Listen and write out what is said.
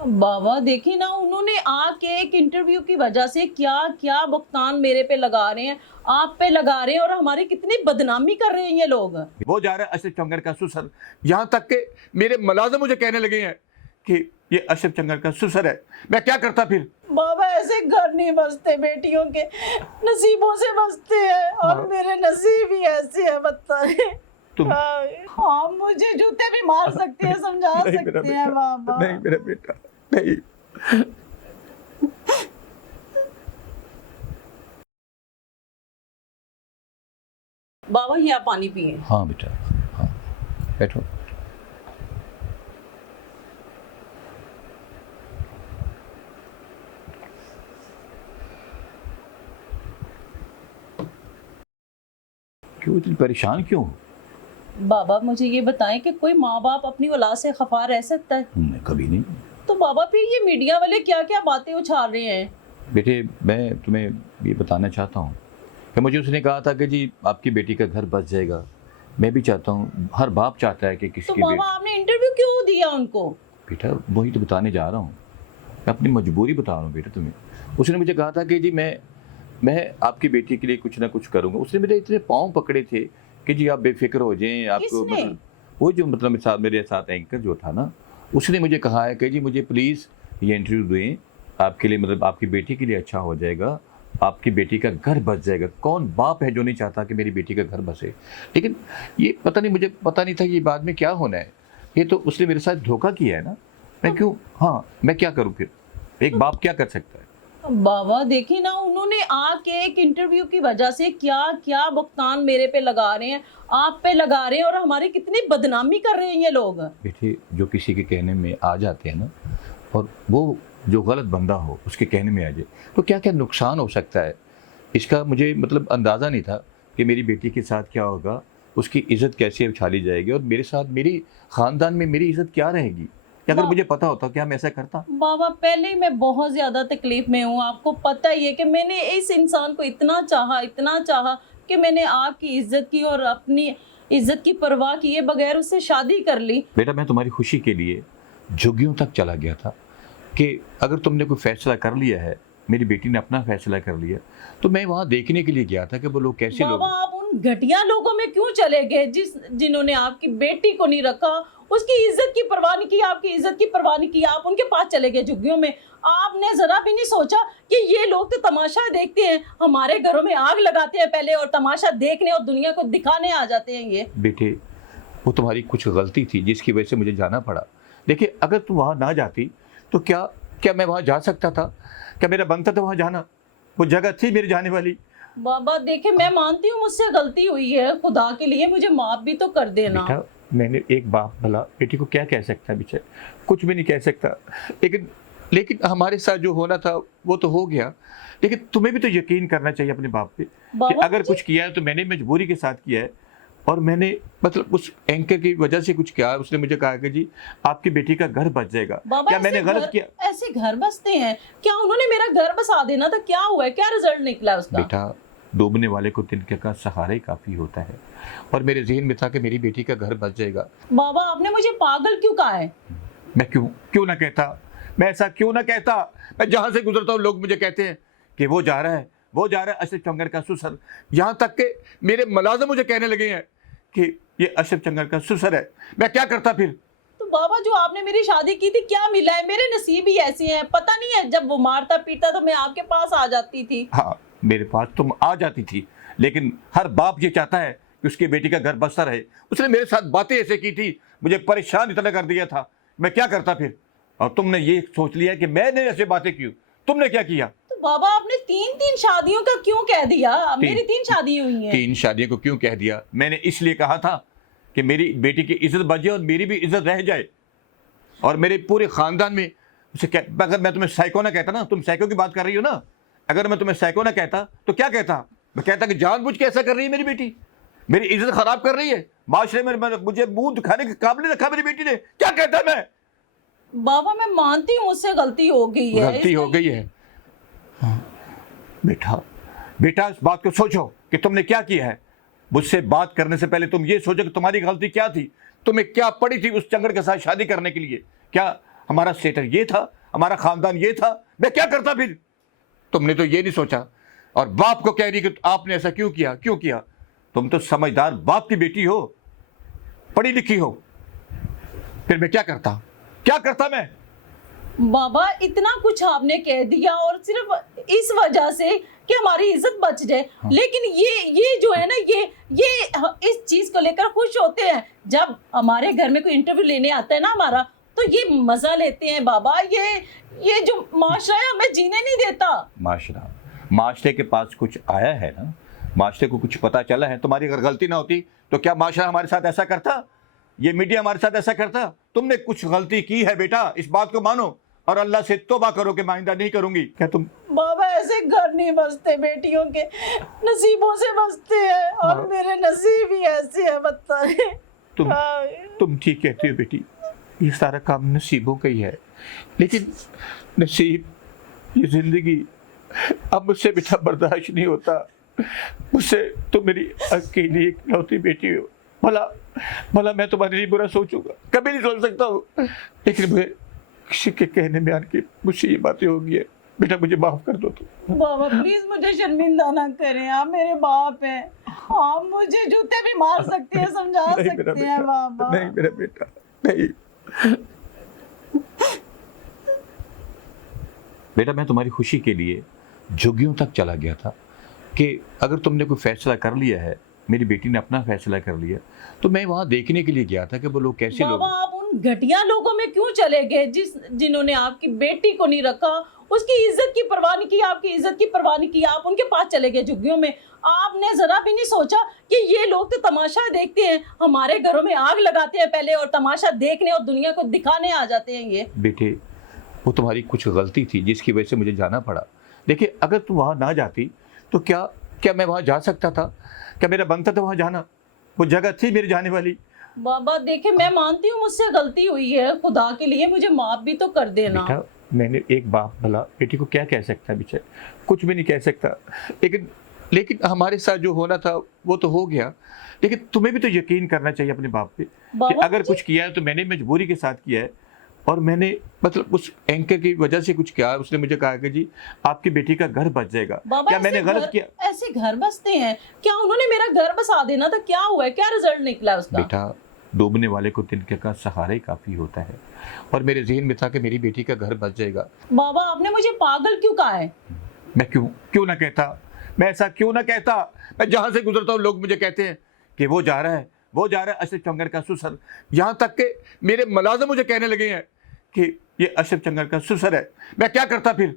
बाबा देखिए ना, उन्होंने आके एक इंटरव्यू की वजह से क्या क्या भुगतान मेरे पे लगा रहे हैं, आप पे लगा रहे हैं, और हमारी कितनी बदनामी कर रहे हैं ये लोग। वो जा रहा है अशरफ चंगर का ससुर, यहाँ तक के मेरे मुलाजिम मुझे कहने लगे हैं कि ये अशरफ चंगर का ससुर है। मैं क्या करता फिर? बाबा ऐसे घर नहीं बसते, बेटियों के नसीबों से बसते हैं, और हाँ। मेरे नसीब ही ऐसे है बताइए। तुम हाँ, मुझे जूते भी मार सकते हैं, समझा नहीं मेरा सकते हैं बेटा, बाबा। नहीं मेरा बेटा, नहीं। बाबा ये आप पानी पिए। हाँ बेटा, हाँ बैठो। क्यों इतनी परेशान क्यों? बाबा मुझे ये बताएं कि कोई माँ बाप अपनी औलाद से खफा रह सकता है? नहीं, कभी नहीं। तो बाबा फिर ये मीडिया वाले क्या क्या बातें उछाल रहे हैं? बेटे मैं तुम्हें ये बताना चाहता हूँ कि मुझे उसने कहा था कि जी आपकी बेटी का घर बस जाएगा। मैं भी चाहता हूँ, हर बाप चाहता है कि किसी तो की बाबा आपने इंटरव्यू क्यों दिया उनको? बेटा वही तो बताने जा रहा हूँ, मैं अपनी मजबूरी बता रहा हूँ बेटा तुम्हें। उसने मुझे कहा था कि जी मैं आपकी बेटी के लिए कुछ ना कुछ करूँगा। उसने मेरे इतने पाँव पकड़े थे कि जी आप बेफिक्र हो जाएं, आपको किसने? मतलब वो जो मतलब मेरे साथ एंकर जो था ना, उसने मुझे कहा है कि जी मुझे प्लीज़ ये इंटरव्यू दें, आपके लिए मतलब आपकी बेटी के लिए अच्छा हो जाएगा, आपकी बेटी का घर बस जाएगा। कौन बाप है जो नहीं चाहता कि मेरी बेटी का घर बसे? लेकिन ये पता नहीं, मुझे पता नहीं था ये बाद में क्या होना है। ये तो उसने मेरे साथ धोखा किया है ना, मैं क्यों, हाँ मैं क्या करूँ फिर? एक बाप क्या कर सकता है? बाबा देखिए ना, उन्होंने आके एक इंटरव्यू की वजह से क्या क्या भुगतान मेरे पे लगा रहे हैं, आप पे लगा रहे हैं, और हमारी कितनी बदनामी कर रहे हैं ये लोग। बेटे जो किसी के कहने में आ जाते हैं ना, और वो जो गलत बंदा हो उसके कहने में आ जाए, तो क्या क्या नुकसान हो सकता है इसका मुझे मतलब अंदाज़ा नहीं था कि मेरी बेटी के साथ क्या होगा, उसकी इज़्ज़त कैसे उछाली जाएगी, और मेरे साथ मेरी ख़ानदान में मेरी इज़्ज़त क्या रहेगी। कि अगर मुझे पता होता क्या मैं ऐसा करता? बाबा पहले ही मैं बहुत ज्यादा तकलीफ में हूँ, आपको पता ही है कि मैंने इस इंसान को इतना चाहा कि मैंने आपकी इज्जत की और अपनी इज्जत की परवाह किए बगैर उससे शादी कर ली। बेटा मैं तुम्हारी खुशी के लिए झुग्गियों तक चला गया था कि अगर तुमने कोई फैसला कर लिया है, मेरी बेटी ने अपना फैसला कर लिया, तो मैं वहाँ देखने के लिए गया था कि वो लोग कैसे लोग। बाबा आप उन घटिया लोगों में क्यों चले गए जिन्होंने आपकी बेटी को नहीं रखा, उसकी इज्जत की परवाह नहीं की, आपकी इज्जत की परवाह नहीं की, आप उनके पास चले गए झुग्गियों में। आपने जरा भी नहीं सोचा कि ये लोग तो तमाशा देखते हैं, हमारे घरों में आग लगाते हैं पहले, और तमाशा देखने और दुनिया को दिखाने आ जाते हैं ये। बेटे वो तुम्हारी कुछ गलती थी जिसकी वजह से मुझे जाना पड़ा। देखिए अगर तुम वहाँ ना जाती तो क्या क्या मैं वहाँ जा सकता था? क्या मेरा बनता था वहाँ जाना? वो जगह थी मेरी जाने वाली। बाबा देखिए, मैं मानती हूँ मुझसे गलती हुई है, खुदा के लिए मुझे माफ भी तो कर देना। बेटा मैंने एक बाप भला बेटी को क्या कह सकता है? बेचारे कुछ भी नहीं कह सकता, लेकिन लेकिन हमारे साथ जो होना था वो तो हो गया। लेकिन तुम्हें भी तो यकीन करना चाहिए अपने बाप पे कि बाबा अगर कुछ किया है तो मैंने मजबूरी के साथ किया है, और मैंने मतलब उस एंकर की वजह से कुछ किया है। उसने मुझे कहा कि जी आपकी बेटी का घर बच जाएगा। बाबा क्या मैंने गलत किया? ऐसे घर बसते हैं क्या? उन्होंने मेरा घर बसा देना था, क्या हुआ है, क्या रिजल्ट निकला उसका? बेटा डूबने वाले को तिनके का सहारा ही काफी होता है, और मेरे जहन में था कि मेरी बेटी का घर बच जाएगा। बाबा आपने मुझे पागल क्यों कहा है? मैं क्यों क्यों ना कहता, मैं ऐसा क्यों ना कहता। मैं जहां से गुजरता हूँ लोग मुझे कहते हैं कि वो जा रहा है अशरफ चंगर का ससुर। यहाँ तक के मेरे मुलाजिम मुझे कहने लगे हैं कि ये अशरफ चंगर का ससुर है। मैं क्या करता फिर? तो बाबा जो आपने मेरी शादी की थी, क्या मिला है? मेरे नसीब ही ऐसे हैं, पता नहीं है, जब वो मारता पीटता तो मैं आपके पास आ जाती थी। हाँ मेरे पास तुम आ जाती थी, लेकिन हर बाप ये चाहता है कि उसकी बेटी का घर बसता रहे। उसने मेरे साथ बातें ऐसे की थी, मुझे परेशान इतना कर दिया था, मैं क्या करता फिर? और तुमने ये सोच लिया कि मैंने ऐसे बातें की, तुमने क्या किया? तो बाबा आपने तीन शादियों का क्यों कह दिया? मेरी 3 शादियां हुई हैं। 3 शादियों को क्यों कह दिया? मैंने इसलिए कहा था कि मेरी बेटी की इज्जत बच जाए और मेरी भी इज्जत रह जाए, और मेरे पूरे खानदान में उसे अगर मैं तुम्हें साइको ना कहता ना, तुम साइको की बात कर रही हो ना, अगर मैं तुम्हें साइको ना कहता तो क्या कहता? मैं कहता कि जानबूझ के ऐसा कर रही है मेरी बेटी, मेरी इज्जत खराब कर रही है, माशरे में मुझे मुंह दिखाने के काबिल रखा मेरी बेटी ने। क्या कहता मैं? बाबा मैं मानती हूँ मुझसे गलती हो गई है, गलती हो गई है। बेटा बेटा इस बात को सोचो कि तुमने क्या किया है। मुझसे बात करने से पहले तुम ये सोचो कि तुम्हारी गलती क्या थी, तुम्हें क्या पड़ी थी उस चंगड़ के साथ शादी करने के लिए। क्या हमारा स्टेटस ये था, हमारा खानदान ये था, मैं क्या करता फिर? तुमने तो ये नहीं सोचा। और बाप को कह रही कि आपने ऐसा क्यों किया, क्यों किया? तुम तो समझदार बाप की बेटी हो, पढ़ी लिखी हो, फिर मैं क्या करता, क्या करता मैं? बाबा इतना कुछ आपने कह दिया और सिर्फ इस वजह से कि हमारी इज्जत बच जाए। लेकिन ये जो है ना, ये इस चीज को लेकर खुश होते हैं। जब हमारे घर में कोई इंटरव्यू लेने आता है ना हमारा, तो ये मजा लेते हैं बाबा। ये जो माशरा है हमें जीने नहीं देता। माशरे के पास कुछ आया है ना, माशरे को कुछ पता चला है। तुम्हारी अगर गलती ना होती तो क्या माशरा हमारे साथ ऐसा करता? ये मीडिया हमारे साथ ऐसा करता? तुमने कुछ गलती की है बेटा, इस बात को मानो और अल्लाह से तौबा करो कि मैं आइंदा नहीं करूंगी। क्या तुम? बाबा ऐसे घर नहीं बसते, बेटियों के नसीबों से बसते हैं और मेरे नसीब ही ऐसे है बता रहे। तुम ठीक कहती हो बेटी, ये सारा काम नसीबों का ही है। लेकिन नसीब, ये जिंदगी अब मुझसे बेटा बर्दाश्त नहीं होता। मुझसे तुम मेरी अकेली इकलौती बेटी हो। भला मैं तुम्हारे लिए बुरा सोचूंगा, कभी नहीं सोच सकता हूँ। लेकिन मुझे किसी के कहने में आके मुझसे ये बातें हो गई है। बेटा मुझे माफ कर दो तुम। बाबा प्लीज मुझे शर्मिंदा ना करें, आप मेरे बाप हैं। आप मुझे जूते भी मार सकते हैं, समझा सकते हैं बाबा। नहीं मेरा बेटा, नहीं। बेटा मैं तुम्हारी खुशी के लिए झुग्गियों तक चला गया था कि अगर तुमने कोई फैसला कर लिया है, मेरी बेटी ने अपना फैसला कर लिया, तो मैं वहां देखने के लिए गया था कि वो लोग कैसे लोग। बाबा आप उन घटिया लोगों में क्यों चले गए जिन्होंने आपकी बेटी को नहीं रखा, उसकी इज्जत की परवाह नहीं की, आपकी इज्जत की परवाह नहीं की, आप उनके पास चले गए झुग्गियों में। आपने जरा भी नहीं सोचा कि ये लोग तो तमाशा देखते हैं, हमारे घरों में आग लगाते हैं पहले और तमाशा देखने और दुनिया को दिखाने आ जाते हैं। ये बेटे वो तुम्हारी कुछ गलती थी जिसकी वजह से मुझे जाना पड़ा। देखिए अगर तुम वहां ना जाती तो क्या मैं वहां जा सकता था? क्या मेरा बनता था वहां जाना? वो जगह थी मेरी जाने वाली। बाबा देखिए मैं मानती हूँ मुझसे गलती हुई है, खुदा के लिए मुझे माफ भी तो कर देना। बेटा मैंने एक बाप भला बेटी को क्या कह सकता, बेचारे कुछ भी नहीं कह सकता। लेकिन हमारे साथ जो होना था वो तो हो गया। लेकिन तुम्हें भी तो यकीन करना चाहिए अपने बाप पे कि अगर कुछ किया है तो मैंने मजबूरी के साथ किया है। और मैंने मतलब उस एंकर की वजह से कुछ किया। उसने मुझे कहा कि जी आपकी बेटी का घर बच जाएगा। क्या मैंने गलत किया? ऐसे घर बसते हैं क्या? उन्होंने मेरा घर बसा देना था, क्या हुआ है, क्या रिजल्ट निकला उसका? बेटा डूबने वाले को तिनके का सहारा ही काफी होता है। और मेरे ज़हन में था कि मेरी बेटी का घर बच जाएगा। बाबा आपने मुझे पागल क्यों कहा है? मैं क्यों ना कहता, मैं ऐसा क्यों ना कहता। मैं जहां से गुजरता हूँ लोग मुझे कहते हैं कि वो जा रहा है अशरफ चंगर का ससुर। यहाँ तक के मेरे मुलाजिम मुझे कहने लगे हैं कि ये अशरफ चंगर का ससुर है। मैं क्या करता फिर?